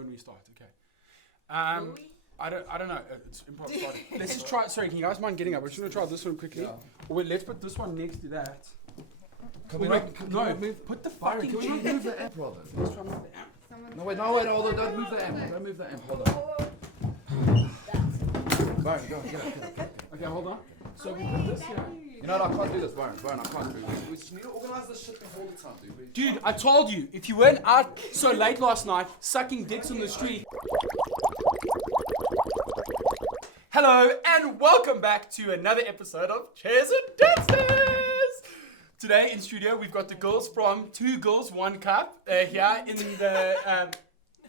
when we start. Okay. I don't know. It's improv starting. Let's just try. Sorry, can you guys mind getting up? We're just gonna try this one quickly. Yeah. Wait, let's put this one next to that. Can we move? Put the fucking. Can we not move the amp rather? Let's try and move the amp. No, wait, hold on. Don't move the amp. Don't move the amp. Hold on. Byron, go. Get up. Okay, hold on. So we put this here. You know what? I can't do this, Byron. I can't do this. We just need to organize this shit all the time, dude. Dude, I told you, if you weren't out so late last night, sucking dicks on the street. Hello, and welcome back to another episode of Chairs and Dancers. Today in studio, we've got the girls from Two Girls, One Cup here in the...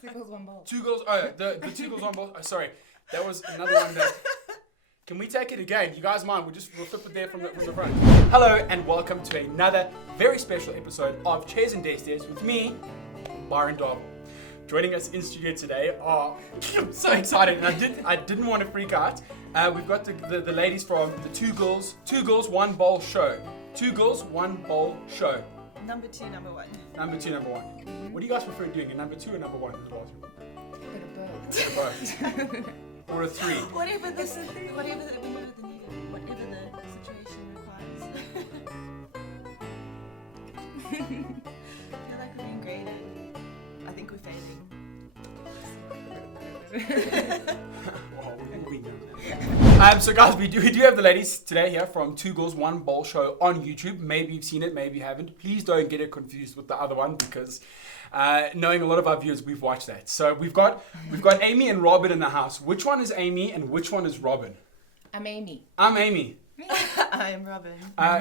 Two girls, one ball. Two girls, the Two Girls, One Ball. Oh, sorry, that was another one that... Can we take it again? You guys mind? We'll flip it there from the front. Hello, and welcome to another very special episode of Chairs and Dancers with me, Byron Dobb. Joining us in studio today are, I'm so excited, and I didn't want to freak out. We've got the ladies from the Two Girls, One Bowl show. Two Girls, One Bowl show. Number 2, number 1. Number 2, number 1. Mm-hmm. What do you guys prefer doing, a number 2 or number 1 in the bathroom? Bit of both. Both. Or a 3. Whatever the situation requires. I feel like we're doing great. I think we're failing. So guys, we do have the ladies today here from Two Girls, One Bowl show on YouTube. Maybe you've seen it, maybe you haven't. Please don't get it confused with the other one because knowing a lot of our viewers, we've watched that. So we've got Amy and Robin in the house. Which one is Amy and which one is Robin? I'm Amy. I'm Amy. I'm Robin.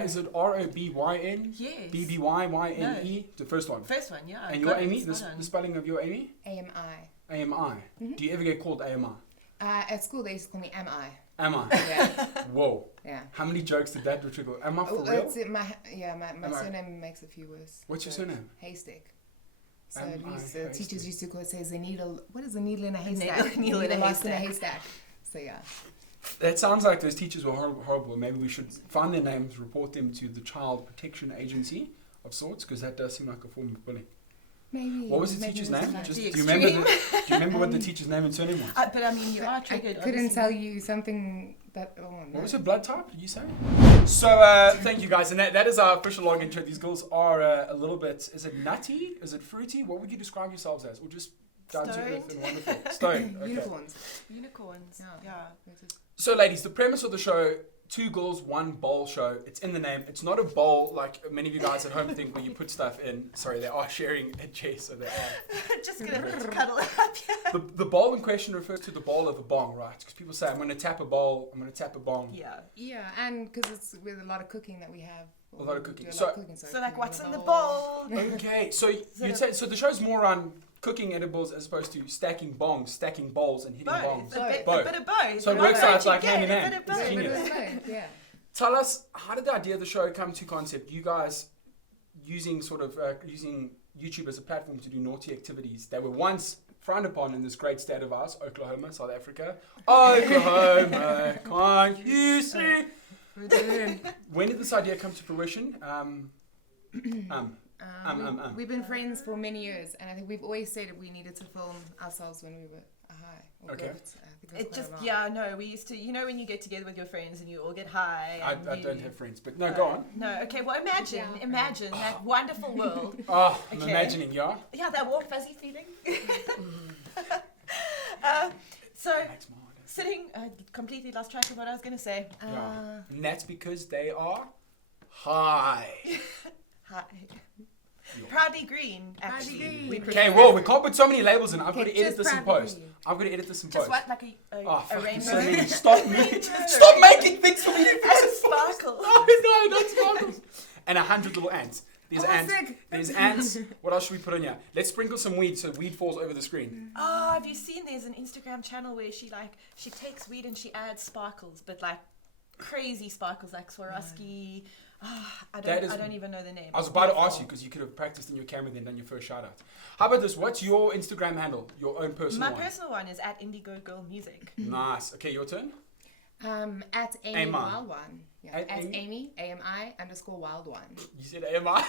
Is it R-O-B-Y-N? Yes. B-B-Y-Y-N-E? The first one. First one, yeah. And your Amy? The spelling of your Amy? A-M-I. A-M-I. Mm-hmm. Do you ever get called A-M-I? At school, they used to call me M-I. Am I? Yeah. Whoa. Yeah. How many jokes did that trigger? Am I for real? That's it. My surname makes a few worse. What's your surname? Haystack. So Haystack. teachers used to call it, says a needle. What is a needle in a haystack? Needle in a lost in a haystack. haystack. So yeah. That sounds like those teachers were horrible. Maybe we should find their names, report them to the Child Protection Agency of sorts, because that does seem like a form of bullying. Maybe. What was the teacher's name? Like Do the you remember what the teacher's name and surname was? But I mean, you are triggered. I couldn't tell you something that. Oh, no. What was her blood type? Did you say? So thank you guys, and that is our official log intro. These girls are a little bit. Is it nutty? Is it fruity? What would you describe yourselves as? Or just down to earth and wonderful? Stoned. Okay. Unicorns. Yeah. So, ladies, the premise of the show. Two Girls, One Bowl show. It's in the name. It's not a bowl like many of you guys at home think where you put stuff in. Sorry, they are sharing a chair, so they are. Just gonna cuddle up here. The bowl in question refers to the bowl of a bong, right? Because people say, I'm going to tap a bowl, I'm going to tap a bong. Yeah. Yeah, and because it's with a lot of cooking that we have. A lot of cooking. So like, what's in the bowl? Okay, so you'd say, so the show's more on cooking edibles as opposed to stacking bongs, stacking bowls and hitting bongs. A bit of both. So it works out like hand in hand. A bit of Genius. Yeah. Tell us, how did the idea of the show come to concept? You guys using using YouTube as a platform to do naughty activities that were once frowned upon in this great state of ours, Oklahoma, South Africa. Oklahoma, can't you see? When did this idea come to fruition? We've been friends for many years, and I think we've always said that we needed to film ourselves when we were high. Okay. We used to, you know, when you get together with your friends and you all get high. I don't have friends, but no, go on. No, okay, well imagine that wonderful world. Oh, I'm imagining, yeah? Yeah, that warm fuzzy feeling. Sitting, completely lost track of what I was going to say. And that's because they are high. Hi. Proudly green, actually. Okay, whoa, we can't put so many labels in. I've got to edit this in post. Just what, like a rainbow? So many. Stop making things for me to And sparkles. Oh no, not sparkles. And 100 little ants. There's ants. What else should we put on here? Let's sprinkle some weed so weed falls over the screen. Oh, have you seen there's an Instagram channel where she takes weed and she adds sparkles, but like crazy sparkles, like Swarovski. I don't even know the name. I was about to ask you because you could have practiced in your camera and then done your first shout out. How about this? What's your Instagram handle? Your own personal one? My personal one is at Indigo Girl Music. Nice. Okay, your turn? At Amy Wild One. Yeah. At Amy, AMI _Wild One. You said AMI? AMI,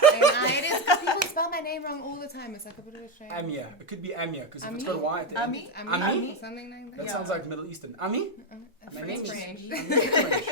it is because people spell my that name wrong all the time. It's like a bit of a shame. Amia. It could be Amia because if it's Ami? got Y at the end. Ami? Ami? Or something like that. That Yeah. sounds like Middle Eastern. Ami? My name is French. French.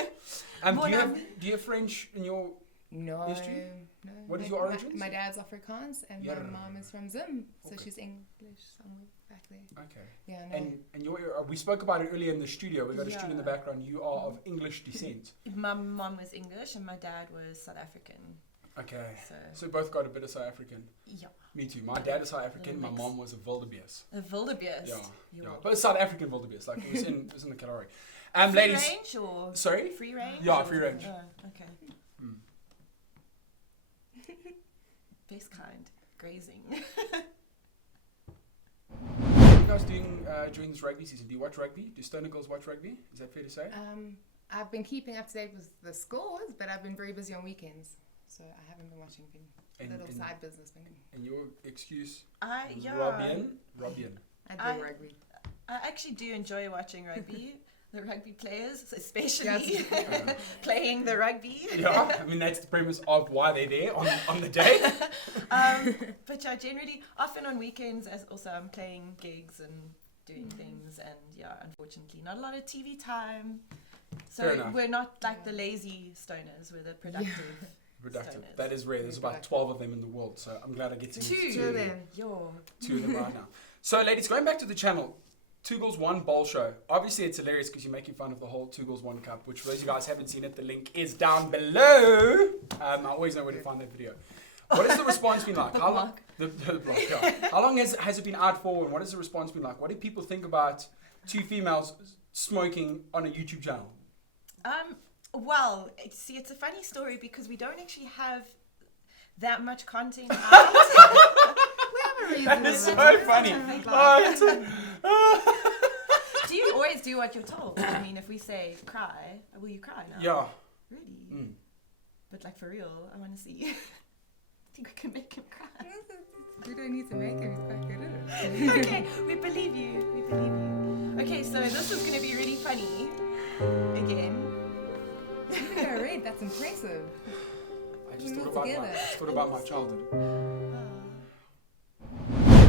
Bon ami. Do you have French in your... No, History? no. What is your origins? My dad's Afrikaans and Yeah. my mom is from Zim, so Okay. she's English somewhere back there. Okay. Yeah, no. And we spoke about it earlier in the studio. We got a studio in the Yeah. background. You are of English descent. My mum was English and my dad was South African. Okay. So So we both got a bit of South African. yeah, Me too. My dad is South African. Little My mix. mom was a Wildebeest. the wildebeest. Yeah. You Yeah. are. But it's South African Wildebeest. Like it was in the category. Free Ladies. range or Sorry? free range? Yeah, or- free range. Okay. Mm. Best kind. Grazing. What are you guys doing during this rugby season? Do you watch rugby? Do Stoner girls watch rugby? Is that fair to say? I've been keeping up to date with the scores, but I've been very busy on weekends, so I haven't been watching. Been And- little and- side business. Been And your excuse? Yeah. Robin. I do I- rugby. I actually do enjoy watching rugby. The rugby players, especially Yes. playing the rugby. Yeah, I mean that's the premise of why they're there on the day. But yeah, generally, often on weekends, as also I'm playing gigs and doing things, and yeah, unfortunately, not a lot of TV time. Fair So enough. we're not like the lazy stoners, we're the productive. Productive. Stoners. That is rare. There's about 12 of them in the world, so I'm glad I get to meet Two of them. Yo. two of them right now. So, ladies, going back to the channel, Two Girls One Bowl Show. Obviously, it's hilarious because you're making fun of the whole Two Girls One Cup, which for those of you guys who haven't seen it, the link is down below. I always know where to find that video. What has the response been like? How long? The block, yeah. How long has it been out for, and what has the response been like? What do people think about two females smoking on a YouTube channel? Well, see, it's a funny story because we don't actually have that much content out. That is so funny. Do you always do what you're told? I mean, if we say cry, will you cry now? Yeah. Really? Mm. But like for real, I want to see. I think we can make him cry. We don't need to make it. He's quite good at it. Okay, we believe you. We believe you. Okay, so this is going to be really funny. Again. You're right. That's impressive. I just We're thought all about, together. thought about my childhood.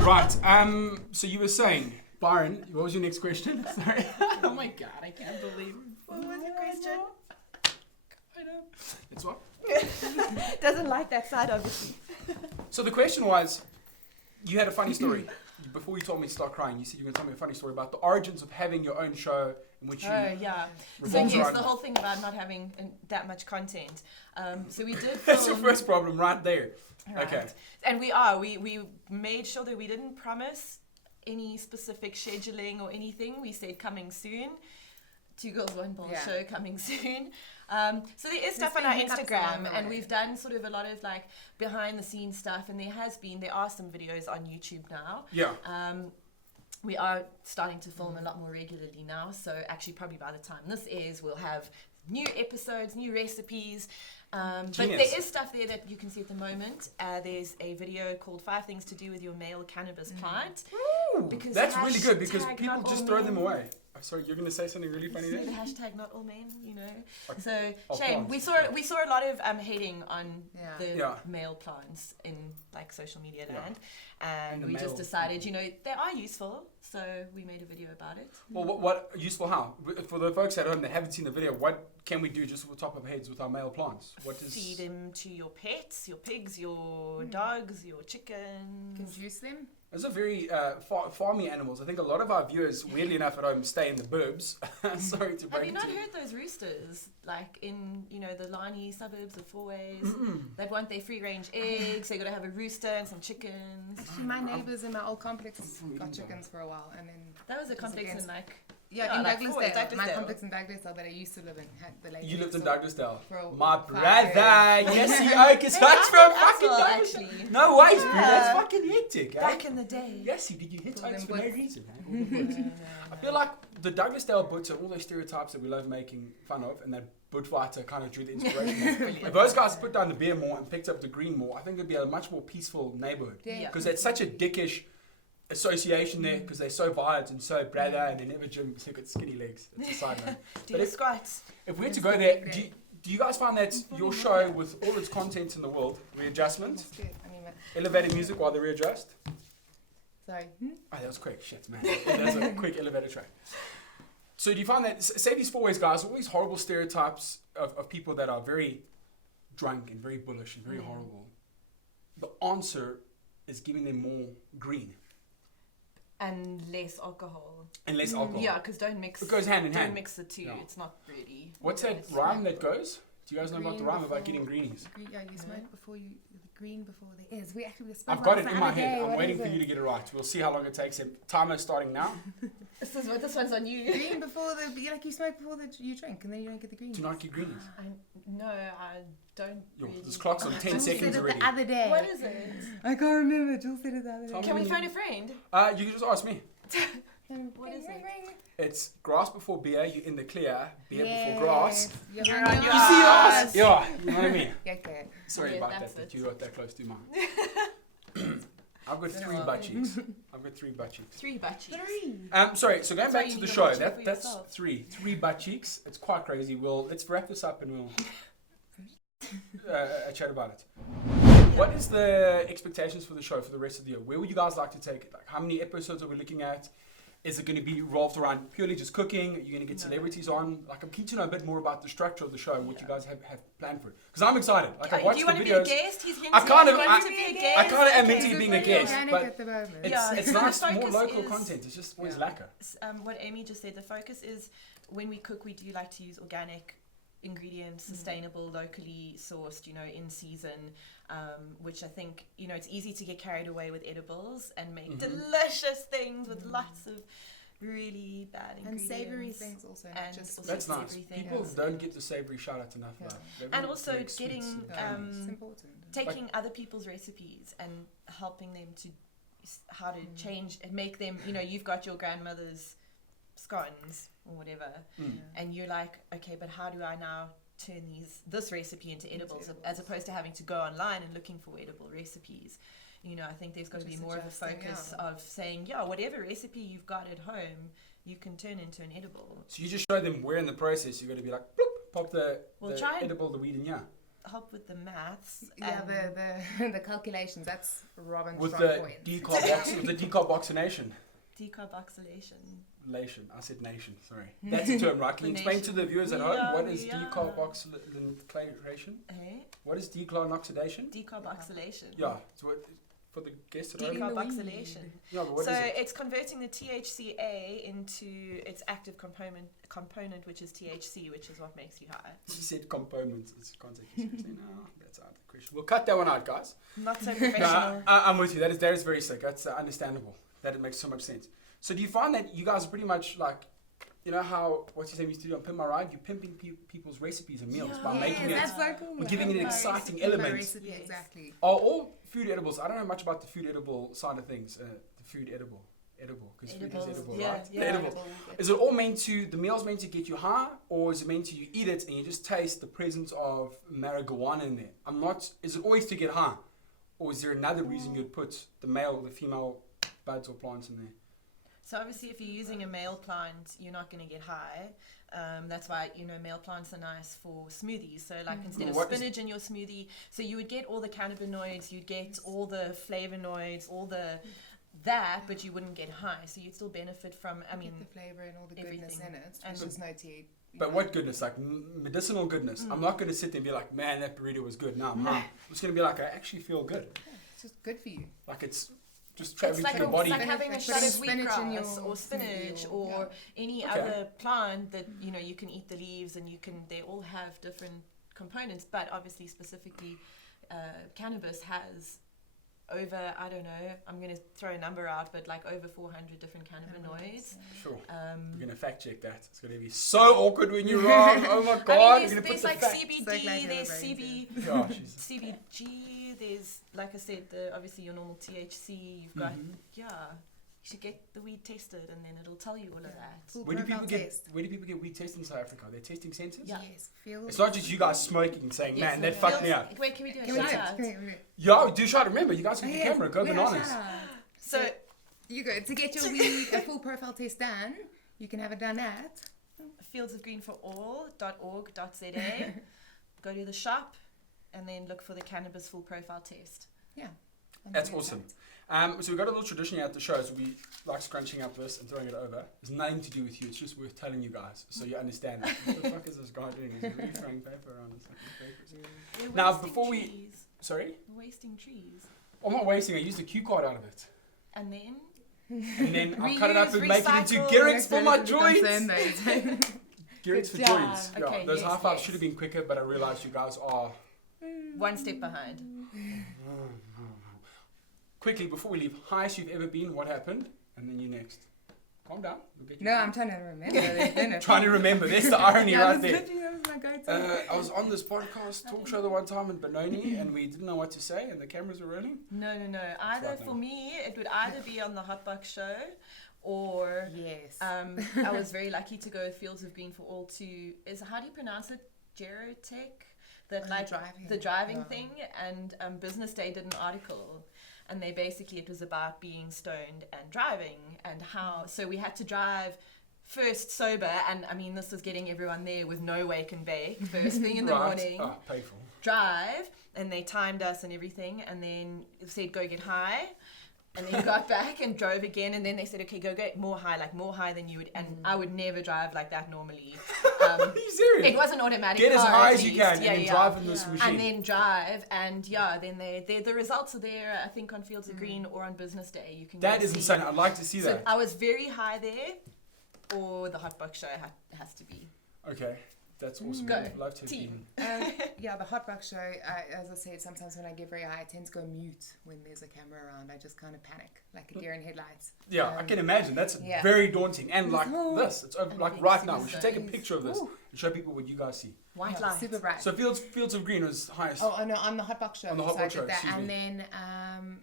Right. So you were saying, Byron, what was your next question? Sorry. Oh my God, I can't believe. What was your question? It's what? Doesn't like that side, obviously. So the question was, you had a funny story. Before you told me to start crying, you said you were going to tell me a funny story about the origins of having your own show in which you Oh, yeah. So revolves yes, around. the whole thing about not having that much content. So we did That's your film- first problem right there. Right. Okay. And we made sure that we didn't promise any specific scheduling or anything. We said coming soon. Two Girls One Bowl Yeah. show coming soon. So there is stuff There's on our been hiccups Instagram, along the and way. we've done sort of a lot of like behind the scenes stuff, and there are some videos on YouTube now. Yeah. We are starting to film a lot more regularly now, so actually probably by the time this airs, we'll have new episodes, new recipes. But Genius. there is stuff there that you can see at the moment. There's a video called 5 Things to Do with Your Male Cannabis Plant. Because That's really good because hashtag people not just all throw men. them away. Oh, sorry, you're going to say something really funny The there? hashtag not all men, you know. Okay. So Oh, shame. plants. We saw a lot of hating on Yeah. the Yeah. male plants in like social media Yeah. land, And and the we male- just decided, you know, they are useful, so we made a video about it. Well, what useful how? For the folks at home that haven't seen the video, what can we do just off the top of our heads with our male plants? What is... Feed them to your pets, your pigs, your Hmm. dogs, your chickens. Can juice them. Those are very farmy animals. I think a lot of our viewers, weirdly enough, at home stay in the burbs. Sorry to Have break you it not to you. heard those roosters, like in, you know, the Lani suburbs of Fourways? Mm-mm. They want their free-range eggs, they got to have a rooster and some chickens. Actually, my neighbours in my old complex got chickens for a while, and then That was a complex against- in like... yeah, in like Douglasdale. Fourways, My Douglasdale. complex in Douglasdale that I used to live in had the lady. You lived in next door Douglasdale. for My 5 brother, years. yes, he Oak is Hey, much I from did as fucking well, Douglasdale. actually. No ways, bro. Yeah. That's fucking hectic, eh? Back in the day. Yes, did you hit Call Oaks them for no butts. reason, eh? I feel like the Douglasdale butts are all those stereotypes that we love making fun of, and that Budweiser kind of drew the inspiration. If those guys put down the beer more and picked up the green more, I think it'd be a much more peaceful neighborhood. Yeah. Because it's such a dickish association there, because they're so violent and so brother, and they never gym. Look at skinny legs. It's a side note. Do But your if- squats. If we had to Yes, go they there, do do you guys find that your show, with all its content in the world, readjustment? That's good. I mean, Elevator music while they readjust. Sorry. Oh, that was quick. Shit, man. That's a quick elevator track. So do you find that, say these 4 ways, guys, all these horrible stereotypes of people that are very drunk and very bullish and very horrible, the answer is giving them more green. And less alcohol. And less alcohol. Yeah, because don't mix. It goes hand in hand. Don't mix the two. Yeah. It's not really. What's that rhyme that goes? Do you guys know about the rhyme about getting greenies? Yeah, you smoke before you, the green before the is. We actually spoke I've got about it this in the my other head. day. I'm What waiting is for it? you to get it right. We'll see how long it takes. Timer starting now. This one's on you. Green before the, like you smoke before you drink and then you don't get the green. Do not get greenies. No, I don't. Yo, Really. this clock's on 10 Jules seconds said it already. the other day. What is it? I can't remember. Jules said it the other Tell day. me Can we when phone you- a friend? You can just ask me. What is it? It's grass before beer. You're in the clear. Beer Yes. before grass. You're You're on on your your You see ass. us? Yeah, you know what I mean? Okay. Sorry Yeah, about that's that it. you got that close to mine. I've got 3 butt cheeks. I've got 3 butt cheeks. 3 butt cheeks. Sorry, so going That's why back you to the need to show, watch it for that's yourself. 3 butt cheeks. It's quite crazy. Let's wrap this up and we'll chat about it. What is the expectations for the show for the rest of the year? Where would you guys like to take it? Like, how many episodes are we looking at? Is it going to be revolved around purely just cooking? Are you going to get celebrities on? Like, I'm keen to know a bit more about the structure of the show and what you guys have planned for it. Because I'm excited. Like, I've Do watched you the want to be videos. a guest? He's I kind of- wants to be a guest. I kind of am Okay. into being a guest, Organic but at the moment. it's Yeah, it's so the nice, more focus local is- content. It's just always Yeah. lacquer. What Amy just said, the focus is when we cook, we do like to use organic ingredients, sustainable, locally sourced, in season, which I think, it's easy to get carried away with edibles and make delicious things with lots of really bad And ingredients. savoury things also, not And just also That's nice. savoury things. People don't get the savory shout out enough. Yeah. Like, they And really also make sweets getting, and Yeah. candies. It's important. taking other people's recipes and helping them to how to change and make them, you've got your grandmother's scones or whatever, and you're like, okay, but how do I now turn this recipe into edibles, as opposed to having to go online and looking for edible recipes. I think there's got to be Just more of a adjusting, focus yeah. of saying, whatever recipe you've got at home, you can turn into an edible. So you just show them where in the process you're going to be like, bloop, pop the Try and edible, the weed in, yeah. help with the maths. Yeah, and the calculations. That's Robin's With strong the point. decarboxylation. decarboxylation. Lation. I said nation, sorry. That's the term, right? Can you explain to the viewers at home what is decarboxylation? Hey? What is declarnoxidation? Decarboxylation. Yeah, so what, for the guests at home? Decarboxylation. Yeah, but what So is it? it's converting the THCA into its active component, which is THC, which is what makes you high. She said components. It's can't take you seriously. No, that's out of the question. We'll cut that one out, guys. Not so No, professional. I'm with you. That is very sick. That's understandable. That it makes so much sense. So do you find that you guys are pretty much like, you know how, what's your name used to do on Pimp My Ride? You're pimping people's recipes and meals by making it, that's so cool. we're giving it an exciting My element. recipe, Yes. exactly. Are all food edibles? I don't know much about the food edible side of things. The food edible, because food is Edibles, edible, yeah, right? yeah. The edible. Is it all meant to, the meal's meant to get you high, or is it meant to you eat it and you just taste the presence of marijuana in there? Is it always to get high? Or is there another reason you'd put the male or the female buds or plants in there? So obviously, if you're using a male plant, you're not going to get high. That's why male plants are nice for smoothies. So like instead of spinach in your smoothie, so you would get all the cannabinoids, you'd get all the flavonoids, all that, but you wouldn't get high. So you'd still benefit from. I mean, the flavour and all the goodness everything. in it. And There's just no tea. But what goodness? Like medicinal goodness. I'm not going to sit there and be like, man, that burrito was good. No, I'm not. I'm just going to be like, I actually feel good. It's just good for you. Like it's just traveling it's through the body. like having a Like shot of putting spinach in wheatgrass your or spinach smoothie or any Okay. other plant that you can eat the leaves and they all have different components. But obviously, specifically, cannabis has over, I don't know, I'm going to throw a number out, but like over 400 different cannabinoids. Sure. Um, You're going to fact check that. It's going to be so awkward when you're wrong. Oh my God. You're going to put there's the like fact. CBD, there's brains, Yeah, she's- CBG, there's, like I said, obviously your normal THC, you've got, you should get the weed tested and then it'll tell you all of that. Full Where do profile people test. get weed tested in South Africa? Are there testing centres? Yeah. Yes, feel. It's not just you guys smoking and saying, man, that fucked me up. Wait, can we do a Can we do shout it? out? Can we do it? Yeah, do try to remember. You guys Oh, with the yes, camera. Go we have bananas. shout out. So, You go to get your weed, a full profile test done. You can have it done at. fieldsofgreenforall.org.za. Go to the shop and then look for the cannabis full profile test. Yeah. That's awesome. So we've got a little tradition here at the shows. We like scrunching up this and throwing it over. It's nothing to do with you. It's just worth telling you guys so you understand. What the fuck is this guy doing? Is he really throwing paper around? We're Now, wasting before we- trees. Sorry? We're wasting trees. I'm not wasting. I used a cue card out of it. And then And then I cut it up and Reuse, make it into recycle. Garrett's for my Joints. joints. Garrett's for Good job. joints. Yeah, Okay, those yes, high fives yes. should have been quicker, but I realized you guys are. one step behind. Quickly, before we leave, highest you've ever been, what happened? And then you next. Calm down. We'll get you No, through. I'm trying to remember. There's been a Trying to remember. There's the irony Yeah, right that's there. literally- that was my go-to. I was on this podcast talk show the one time in Benoni and we didn't know what to say and the cameras were rolling. No. Either right for now. me, it would either be on the Hot Buck show, or Yes. I was very lucky to go with Fields of Green for All to how do you pronounce it? Gerotech, that Oh, like driving. the driving Yeah. thing. And Business Day did an article, and they basically it was about being stoned and driving and how. So we had to drive. First sober, and I mean this was getting everyone there with no wake and bake. First thing in the morning, Painful. drive, and they timed us and everything, and then said go get high, and then got back and drove again, and then they said okay go get more high than you would, and I would never drive like that normally. Are you serious? It was an automatic Get as car, high at as you least. can Yeah, and then yeah. drive in this machine. And then drive, and then the results are there. I think on Fields of Green or on Business Day you can. That go is see. insane. I'd like to see So that. I was very high there, or the Hot Buck show has to be. Okay, that's awesome. Go. I'd love to have Team. been. Yeah, the Hot Buck show, as I said, sometimes when I get very high, I tend to go mute when there's a camera around. I just kind of panic, like a deer in headlights. Yeah, I can imagine. That's yeah. very daunting. And like Oh. this, it's over, And like being right super now. We should take a stoned. picture of this Ooh. and show people what you guys see. White Yeah, light. super bright. So Fields of Green was highest. Oh no, on the Hot Buck show. On the Hot so I Buck did show, that. excuse And me. then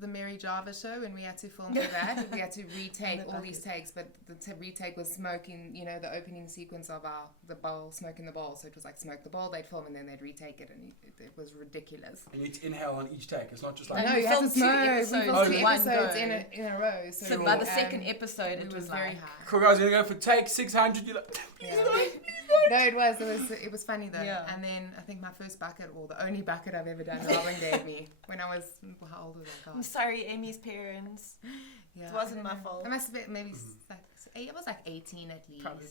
the Mary Java show, when we had to film for that, we had to retake The all these bucket. takes, but the retake was smoking, the opening sequence of the bowl, smoking the bowl. So it was like smoke the bowl, they'd film, and then they'd retake it, and it was ridiculous. And you need to inhale on each take. It's not just And like. No, we you had to filmed two smoke. We episodes filmed in two one episodes go. in a row. So, So by the second episode, it it was was very like, high. Cool guys, we're gonna go for take 600. You're like, please Yeah. don't. No, it was funny though. Yeah. And then I think my first bucket, or the only bucket I've ever done, Robin gave me when I was, how old was I? I'm God. sorry, Amy's parents. Yeah, It wasn't I my don't know. fault. It must have been maybe it was like 18 at least. Probably.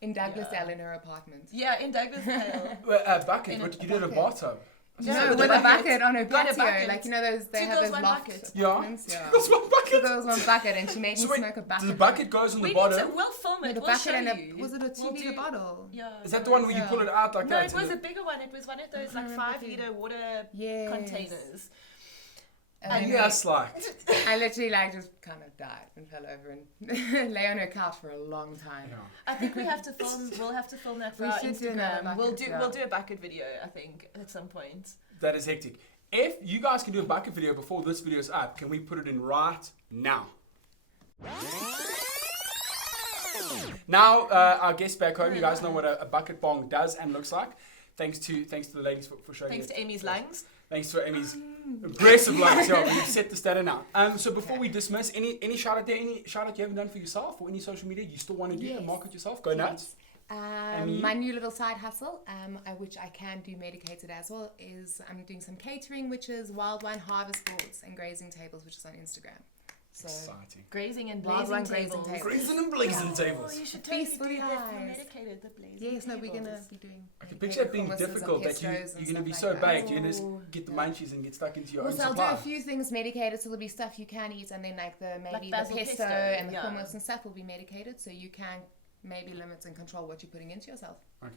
In Douglas Yeah. Dale in her apartment. Yeah, in Douglas Dale. Bucket. In What a you did a bucket. bathtub. Yeah, No, with with a a bucket. bucket on her Got a patio. bucket. Like, those, they Two have girls, those one loft bucket. Yeah. apartments. Yeah. That's one Two bucket. girls, one bucket, and she made me So wait, smoke a bucket. the bucket goes on We the need to, bottom. we'll film With it. a We'll bucket show and you. was it a We'll 2 liter do- bottle? Yeah. Is that the one where you Yeah. pull it out like No, that? it to was the- a bigger one. It was one of those I like remember 5-liter water Yes. containers. And And then Yes, like. I literally just kind of died and fell over and lay on her couch for a long time. Yeah. I think we have to film. We'll have to film that for We our should do another Instagram. We'll bucket, do. yeah. We'll do a bucket video. I think at some point. That is hectic. If you guys can do a bucket video before this video is up, can we put it in right now? Now, our guests back home, you guys know what a bucket bong does and looks like. Thanks to the ladies for showing Thanks it. to Amy's lungs. Thanks to Amy's impressive lungs. Yeah, we've set the standard now. So before we dismiss, any shout out there, any shout out you haven't done for yourself or any social media you still want to do and Yes. market yourself? Go nuts. Amy? My new little side hustle, which I can do medicated as well, is I'm doing some catering, which is wild wine harvest boards and grazing tables, which is on Instagram. So Exciting. Grazing and Wild blazing wine grazing tables. tables. Grazing and blazing Oh, tables. you should totally Feast for do the that for eyes. medicated, the blazing yes, no, we're gonna tables. be doing. I can picture it being medicated hummuses and difficult that pestos and you're going to be stuff so like that. baked, you're going to get the munchies and get stuck into your own Also, I'll do supply. a few things medicated, so there'll be stuff you can eat, and then like maybe the basil pesto pesto, and the yeah. hummus and stuff will be medicated, so you can maybe limit and control what you're putting into yourself. Okay.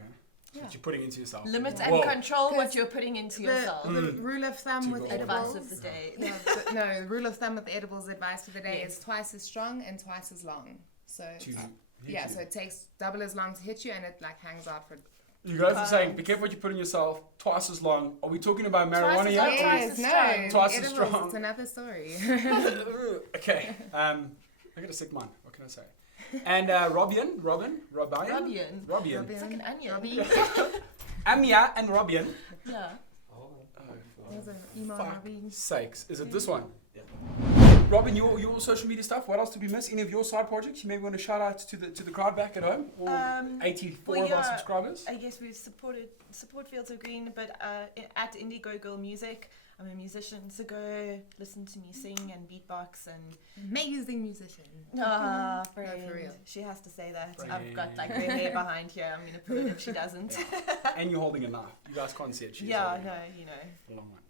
Yeah. What you're putting into yourself. Limit Whoa. and control what Because you're putting into The yourself. rule of thumb Two with goals. edibles. Advice of the day. Yeah, no, rule of thumb with the edibles advice for the day Yes. is twice as strong and twice as long. So To it's- hit yeah, you. so it takes double as long to hit you, and it like hangs out for. You guys are saying, be careful what you put in yourself, twice as long. Are we talking about Twice marijuana as yet? long, Or- twice Yes, as no, strong. Twice as edibles, strong. It's another story. Okay. I got a sick mind. What can I say? And Robin. Robian. Robin. It's like an onion. Robbie. Amia and Robin. Yeah. There's an email, Fuck Robbie. sakes. Is it this one? Yeah. Robin, your social media stuff, what else did we miss? Any of your side projects? You maybe want to shout out to the crowd back at home? All 84 well, of our yeah, subscribers? I guess we've support Fields of Green, but at Indigo Girl Music, I'm a musician, so go listen to me sing and beatbox and Amazing musician. for real. She has to say that. Brilliant. I've got like red hair behind here. I'm gonna put it if she doesn't. And you're holding a knife. You guys can't see it. She's Yeah, holding no, it. you know. A long one.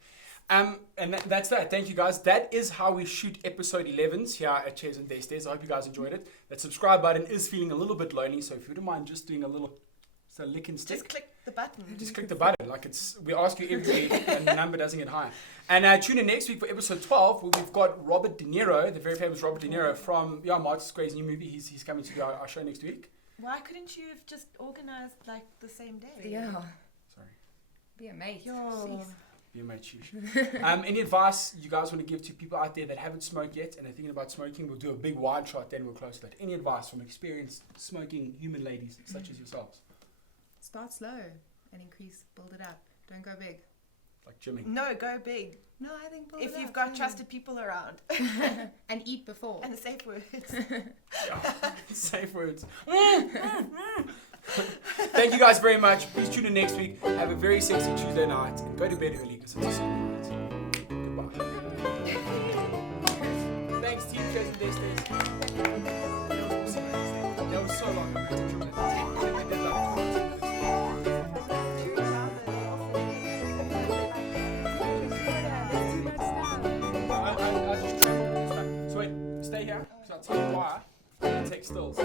And that's that. Thank you guys. That is how we shoot episode 11s here at CnD Team. I hope you guys enjoyed it. That subscribe button is feeling a little bit lonely, so if you wouldn't mind just doing a little lick and stick. Just click the button. Just click the button. Like we ask you every week, and the number doesn't get higher. And tune in next week for episode 12, where we've got Robert De Niro, the very famous Robert De Niro from Martin Scorsese new movie. He's coming to do our show next week. Why couldn't you have just organized like the same day? Yeah. Sorry. Be a mate. Yo. Jeez. Be a mate, shush. Any advice you guys want to give to people out there that haven't smoked yet and are thinking about smoking? We'll do a big wide shot, then we'll close to that. Any advice from experienced smoking human ladies such as yourselves? Start slow and build it up. Don't go big. Like gymming. No, go big. No, I think build it If up. you've got yeah. trusted people around And eat before. and safe words. Yeah. Safe words. Thank you guys very much. Please tune in next week. Have a very sexy Tuesday night and go to bed early because it's a Sunday night. Goodbye. Thanks, Team CnD Team. That was so long. So wait, stay here. So I'll tell you why. Take stills.